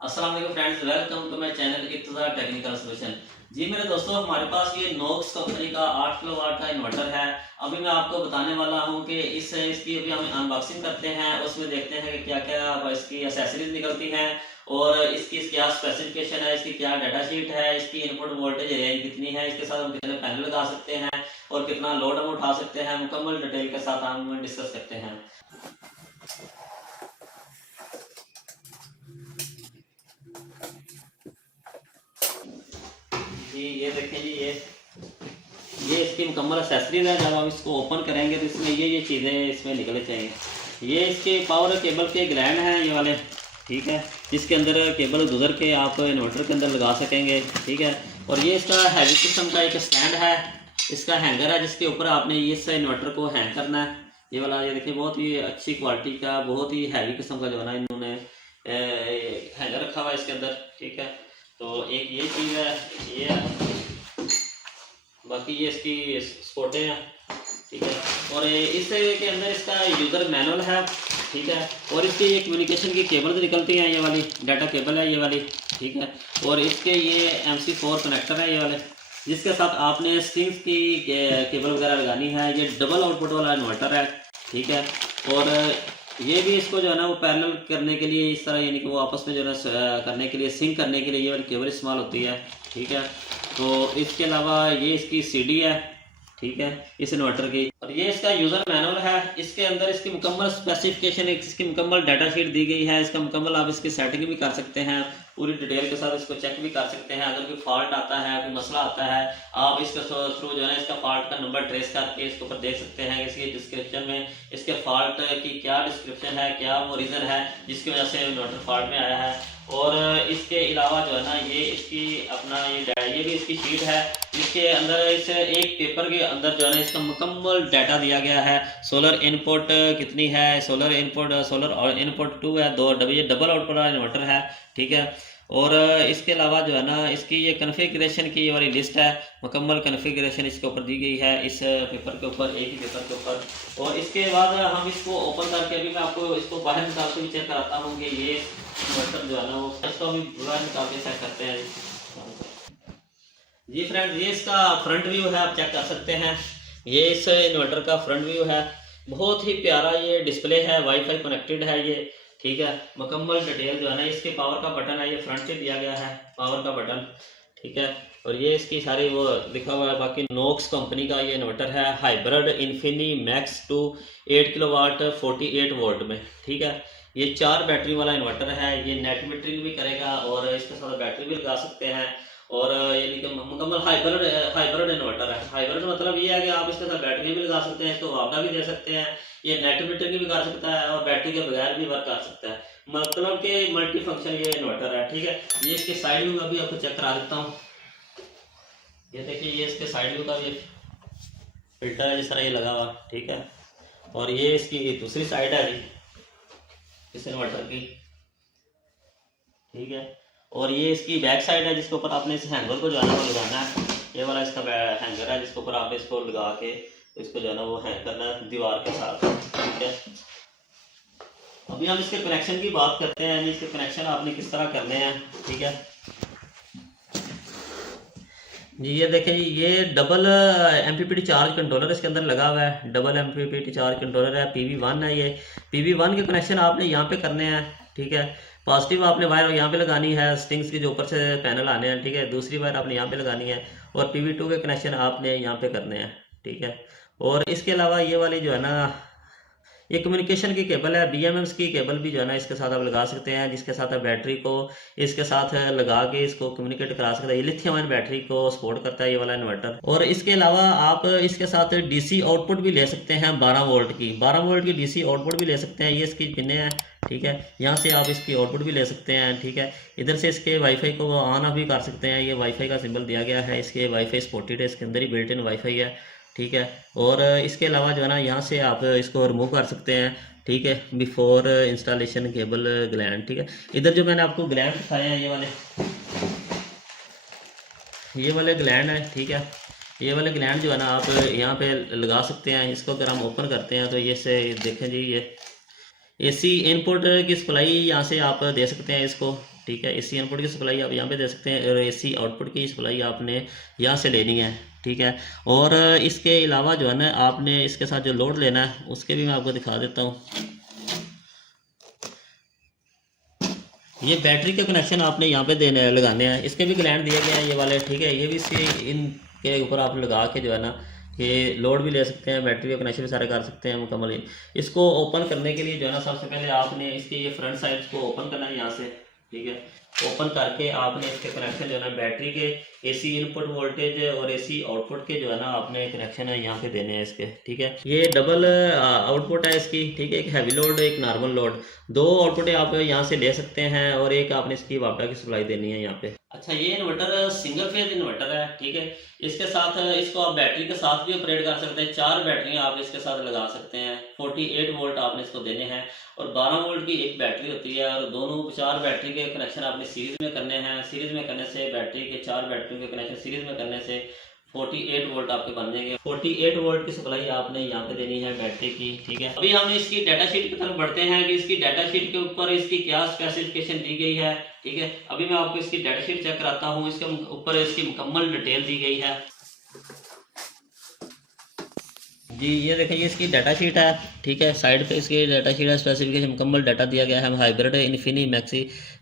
अस्सलाम वालेकुम friends, welcome to my channel इत्तज़ा टेक्निकल सोल्यूशन। जी मेरे दोस्तों, हमारे पास ये नॉक्स कंपनी का 8 किलोवाट का इन्वर्टर है। अभी मैं आपको बताने वाला हूँ कि इसकी अभी हम अनबॉक्सिंग करते हैं, उसमें देखते हैं कि क्या क्या इसकी एसेसरीज निकलती हैं और इसकी क्या स्पेसिफिकेशन है, इसकी क्या डाटा शीट है, इसकी इनपुट वोल्टेज रेंज कितनी है, इसके साथ हम कितने पैनल लगा सकते हैं और कितना लोड हम उठा सकते हैं। मुकम्मल डिटेल के साथ हम डिस्कस करते हैं। जी ये देखें जी, ये इसकी मुकम्मल एक्सेसरीज है। जब आप इसको ओपन करेंगे तो इसमें ये चीज़ें इसमें निकल चाहिए। ये इसके पावर केबल के ग्लैंड हैं ये वाले, ठीक है, जिसके अंदर केबल गुजर के आप इन्वर्टर के अंदर लगा सकेंगे, ठीक है। और ये इसका हैवी किस्म का एक स्टैंड है, इसका हैंगर है जिसके ऊपर आपने इस इन्वर्टर को हैंग करना है। ये वाला ये देखिए, बहुत ही अच्छी क्वालिटी का, बहुत ही हैवी किस्म का जो है ना इन्होंने हैंगर रखा हुआ है इसके अंदर, ठीक है। तो एक ये चीज़ है, ये है, बाकी ये इसकी स्पोर्टें हैं, ठीक है। और इस के अंदर इसका यूज़र मैनुअल है, ठीक है। और इसकी ये कम्युनिकेशन की केबल निकलती हैं, ये वाली डाटा केबल है ये वाली, ठीक है। और इसके ये MC4 कनेक्टर है ये वाले, जिसके साथ आपने स्ट्रिंग्स की केबल वगैरह लगानी है। ये डबल आउटपुट वाला इन्वर्टर है, ठीक है। और ये भी इसको जो है ना वो पैरेलल करने के लिए इस तरह, यानी कि वो आपस में जो है ना करने के लिए, सिंक करने के लिए ये वाली केबल इस्तेमाल होती है, ठीक है। तो इसके अलावा ये इसकी CD है, ठीक है, इस इन्वर्टर की। और ये इसका यूज़र मैनुअल है। इसके अंदर इसकी मुकम्मल स्पेसिफिकेशन, इसकी मुकम्मल डाटा शीट दी गई है। इसका मुकम्मल आप इसकी सेटिंग भी कर सकते हैं, पूरी डिटेल के साथ इसको चेक भी कर सकते हैं। अगर कोई फॉल्ट आता है, कोई मसला आता है, आप इसके थ्रू जो है ना इसका फॉल्ट का नंबर ट्रेस करके इसके ऊपर देख सकते हैं। इसकी डिस्क्रिप्शन में इसके फॉल्ट की क्या डिस्क्रिप्शन है, क्या वो रीज़न है जिसकी वजह से इन्वर्टर फॉल्ट में आया है। और इसके अलावा जो है ना ये इसकी अपना ये भी इसकी शीट है, इसके अंदर इस एक पेपर के अंदर जो है ना इसका मुकम्मल डाटा दिया गया है। सोलर इनपुट कितनी है, सोलर इनपुट 2 है, ये डबल आउटपुट वाला इन्वर्टर है, ठीक है। और इसके अलावा जो है ना इसकी ये कन्फिग्रेशन की ये वाली लिस्ट है, मुकम्मल कन्फिग्रेशन इसके ऊपर दी गई है, इस पेपर के ऊपर, एक ही पेपर के ऊपर। और इसके बाद हम इसको ओपन करके, अभी मैं आपको इसको बाहर निकाल के भी चेक कराता हूँ कि ये इन्वर्टर जो है ना वो, इसको अभी बाहर निकाल के चेक करते हैं। जी फ्रेंड्स, ये इसका फ्रंट व्यू है, आप चेक कर सकते हैं। ये इस इन्वर्टर का फ्रंट व्यू है, बहुत ही प्यारा ये डिस्प्ले है, वाईफाई कनेक्टेड है ये, ठीक है। मुकम्मल डिटेल जो है ना, इसके पावर का बटन है, ये फ्रंट से दिया गया है पावर का बटन, ठीक है। और ये इसकी सारी वो लिखा हुआ है। बाकी नॉक्स कंपनी का ये इन्वर्टर है, हाइब्रिड इन्फिनी मैक्स 2 8 किलोवाट 48 वोल्ट में, ठीक है। ये 4 बैटरी वाला इन्वर्टर है। ये नेट मीटरिंग भी करेगा और इसके साथ बैटरी भी लगा सकते हैं। और यानी कि मुकम्मल हाइब्रिड इन्वर्टर है। हाइब्रिड मतलब ये है कि आप इसके साथ बैटरी भी लगा सकते हैं, इसको वापडा भी दे सकते हैं, ये नेट मीटरिंग भी कर सकता है और बैटरी के बगैर भी वर्क कर सकता है। मतलब कि मल्टी फंक्शन ये इन्वर्टर है, ठीक है। ये इसके साइड व्यू का भी आपको चेक करा देता हूँ। ये देखिए, ये इसके साइड व्यू का ये फिल्टर है जिस तरह ये लगा हुआ, ठीक है। और ये इसकी दूसरी साइड है जी इस इन्वर्टर की, ठीक है। और ये इसकी बैक साइड है जिसके ऊपर आपने इस हैंगर को जो है ना वो लगाना है। ये वाला इसका हैंगर है जिसके ऊपर आपने इसको लगा के इसको जो है ना वो हैंग करना है दीवार के साथ, ठीक है। अभी हम इसके कनेक्शन की बात करते हैं, इसके कनेक्शन आपने किस तरह करने हैं, ठीक है जी। ये देखें जी, ये डबल MPPT चार्ज कंट्रोलर इसके अंदर लगा हुआ है, डबल MPPT चार्ज कंट्रोलर है, PV1 है। ये PV1 के कनेक्शन आपने यहाँ पे करने हैं, ठीक है। पॉजिटिव आपने वायर यहाँ पे लगानी है, स्ट्रिंग्स के जो ऊपर से पैनल आने हैं, ठीक है। दूसरी वायर आपने यहाँ पे लगानी है और PV2 के कनेक्शन आपने यहाँ पे करने हैं, ठीक है। और इसके अलावा ये वाली जो है ना ये कम्युनिकेशन की केबल है, BMS की केबल भी जो है ना इसके साथ आप लगा सकते हैं, जिसके साथ आप बैटरी को इसके साथ लगा के इसको कम्युनिकेट करा सकते हैं। ये लिथियम आयन बैटरी को सपोर्ट करता है ये वाला इन्वर्टर। और इसके अलावा आप इसके साथ DC आउटपुट भी ले सकते हैं, 12 वोल्ट की DC आउटपुट भी ले सकते हैं। ये इसकी पिने हैं, ठीक है। यहाँ से आप इसकी आउटपुट भी ले सकते हैं, ठीक है। इधर से इसके वाईफाई को ऑन ऑफ भी कर सकते हैं। ये वाईफाई का सिंबल दिया गया है, इसके वाईफाई सपोर्टेड है, इसके अंदर ही बिल्ट इन वाईफाई है, ठीक है। और इसके अलावा जो है ना यहाँ से आप इसको रिमूव कर सकते हैं, ठीक है, बिफोर इंस्टॉलेशन केबल ग्लैंड, ठीक है। इधर जो मैंने आपको ग्लैंड दिखाए हैं, ये वाले ग्लैंड है, ठीक है। ये वाले ग्लैंड जो है ना आप यहाँ पे लगा सकते हैं। इसको अगर हम ओपन करते हैं तो ये से देखें जी, एसी इनपुट की सप्लाई यहाँ से आप दे सकते हैं इसको, ठीक है। एसी इनपुट की सप्लाई आप यहाँ पे दे सकते हैं और एसी आउटपुट की सप्लाई आपने यहाँ से लेनी है, ठीक है। और इसके अलावा जो है ना आपने इसके साथ जो लोड लेना है उसके भी मैं आपको दिखा देता हूँ। ये बैटरी के कनेक्शन आपने यहाँ पे देने लगाने हैं, इसके भी ग्लैंड दिए गए हैं ये वाले, ठीक है। ये भी इसके इनके ऊपर आप लगा के जो है ना ये लोड भी ले सकते हैं, बैटरी का कनेक्शन भी सारे कर सकते हैं मुकम्मल ही। इसको ओपन करने के लिए जो है ना सबसे पहले आपने इसकी ये फ्रंट साइड को ओपन करना है यहाँ से, ठीक है। ओपन करके आपने इसके कनेक्शन जो है ना बैटरी के एसी इनपुट वोल्टेज और एसी आउटपुट के जो है ना आपने कनेक्शन है यहाँ पे देने हैं इसके, ठीक है। ये डबल आउटपुट है इसकी, ठीक है। एक हैवी लोड एक नॉर्मल लोड, दो आउटपुट आप यहाँ से ले सकते हैं और एक आपने इसकी वापडा की सप्लाई देनी है यहाँ पे। अच्छा, ये इन्वर्टर सिंगल फेज इन्वर्टर है, ठीक है। इसके साथ इसको आप बैटरी के साथ भी ऑपरेट कर सकते हैं, 4 बैटरियां आप इसके साथ लगा सकते हैं। 48 वोल्ट आपने इसको देने हैं और 12 वोल्ट की एक बैटरी होती है और दोनों 4 बैटरी के कनेक्शन आपने सीरीज में करने हैं। सीरीज में करने से बैटरी के 4 बैटरी के कनेक्शन सीरीज में करने से 48 वोल्ट आपके बन जाएंगे। 48 वोल्ट की सप्लाई आपने यहाँ पे देनी है बैटरी की, ठीक है। अभी हम इसकी डाटा शीट की तरफ बढ़ते हैं कि इसकी डाटा शीट के ऊपर इसकी क्या स्पेसिफिकेशन दी गई है, ठीक है। अभी मैं आपको इसकी डाटा शीट चेक कराता हूँ, इसके ऊपर इसकी मुकम्मल डिटेल दी गई है जी। ये देखें, ये इसकी डाटा शीट है, ठीक है। साइड पे इसकी डाटा शीट है, स्पेसिफिकेशन मुकम्मल डाटा दिया गया है। Hybrid इन्फिनी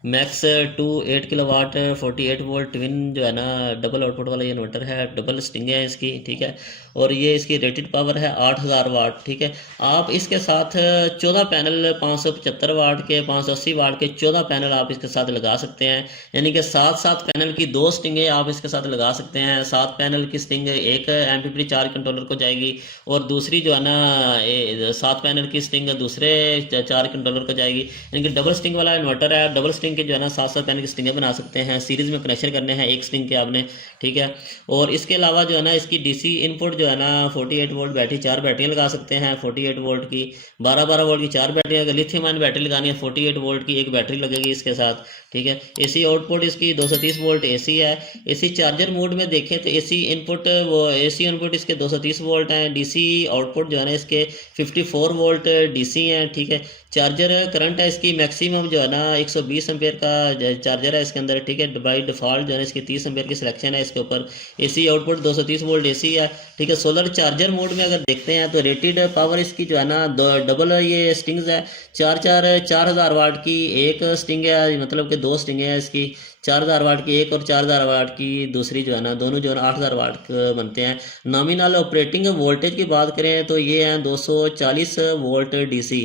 max 2 8 kilowatt 48 volt twin जो है ना डबल आउटपुट वाला ये इन्वर्टर है, डबल स्टिंग है इसकी, ठीक है। और ये इसकी रेटेड पावर है 8000 वाट, ठीक है। आप इसके साथ 14 पैनल 575 वाट के 580 वाट के 14 पैनल आप इसके साथ लगा सकते हैं, यानी कि 7 पैनल की 2 स्टिंगें आप इसके साथ लगा सकते हैं। 7 पैनल की स्टिंग एक MPPT चार्ज कंट्रोलर को जाएगी और दूसरी जो है ना 7 पैनल की स्टिंग दूसरे 4 कंट्रोलर को जाएगी, यानी कि डबल स्टिंग वाला इन्वर्टर है। डबल स्टिंग के जो है ना 7 पैनल की स्टिंगें बना सकते हैं, सीरीज में कनेक्शन करने हैं एक स्टिंग के आपने, ठीक है। और इसके अलावा जो है ना इसकी DC इनपुट जो है ना 48 वोल्ट बैटरी 4 बैटरियाँ लगा सकते हैं 48 वोल्ट की, 12 वोल्ट की 4 बैटरियाँ। अगर लिथियम आयन बैटरी लगानी है 48 वोल्ट की एक बैटरी लगेगी इसके साथ, ठीक है। AC आउटपुट इसकी 230 वोल्ट AC है। AC चार्जर मोड में देखें तो AC इनपुट इसके 230 वोल्ट हैं। DC आउटपुट जो है ना इसके 54 वोल्ट DC हैं, ठीक है। चार्जर करंट है इसकी मैक्सिमम जो है ना 120 एम्पेयर का चार्जर है इसके अंदर, ठीक है। बाई डिफ़ॉल्ट जो है इसकी 30 एम्पेयर की सिलेक्शन है इसके ऊपर। AC आउटपुट 230 वोल्ट AC है, ठीक है। सोलर चार्जर मोड में अगर देखते हैं तो रेटेड पावर इसकी जो है ना डबल ये स्टिंग्स है, 4000 वाट की एक स्टिंग है, मतलब कि 2 स्टिंग है इसकी, 4000 वाट की एक और 4000 वाट की दूसरी जो है ना, दोनों जो है ना 8000 वाट बनते हैं। नॉमिनल ऑपरेटिंग वोल्टेज की बात करें तो ये हैं 240 वोल्ट DC,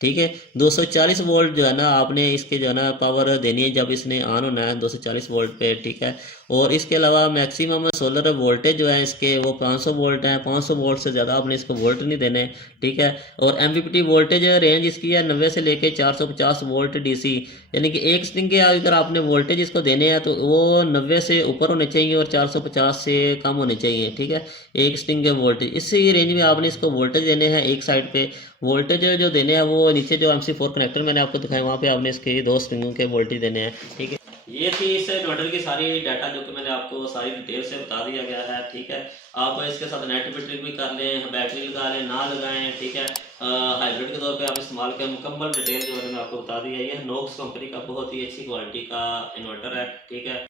ठीक है। 240 वोल्ट जो है ना आपने इसके जो है ना पावर देनी है जब इसने ऑन होना है 240 वोल्ट पे, ठीक है। और इसके अलावा मैक्सिमम सोलर वोल्टेज जो है इसके वो 500 वोल्ट हैं, 500 वोल्ट से ज़्यादा आपने इसको वोल्ट नहीं देने, ठीक है। और MPPT वोल्टेज रेंज इसकी है 90 से लेके 450 वोल्ट DC, यानी कि एक स्ट्रिंग के अगर आपने वोल्टेज इसको देने हैं तो वो 90 से ऊपर होने चाहिए और 450 से कम होने चाहिए, ठीक है। एक स्ट्रिंग के वोल्टेज इसी रेंज में आपने इसको वोल्टेज देने हैं। एक साइड पे वोल्टेज जो देने हैं वो नीचे जो MC4 कनेक्टर मैंने आपको दिखाया वहाँ पे आपने इसके 2 स्ट्रिंगों के वोल्टेज देने हैं, ठीक है। ये थी इस इन्वर्टर की सारी डाटा जो कि मैंने आपको सारी डिटेल से बता दिया गया है, ठीक है। आप इसके साथ नेट फिल्टरिंग भी कर लें, बैटरी लगा लें ना लगाएं, ठीक है। हाइब्रिड के तौर पे आप इस्तेमाल करें, मुकम्मल डिटेल जो मैंने आपको बता दी है। ये नोक्स कंपनी का बहुत ही अच्छी क्वालिटी का इन्वर्टर है, ठीक है।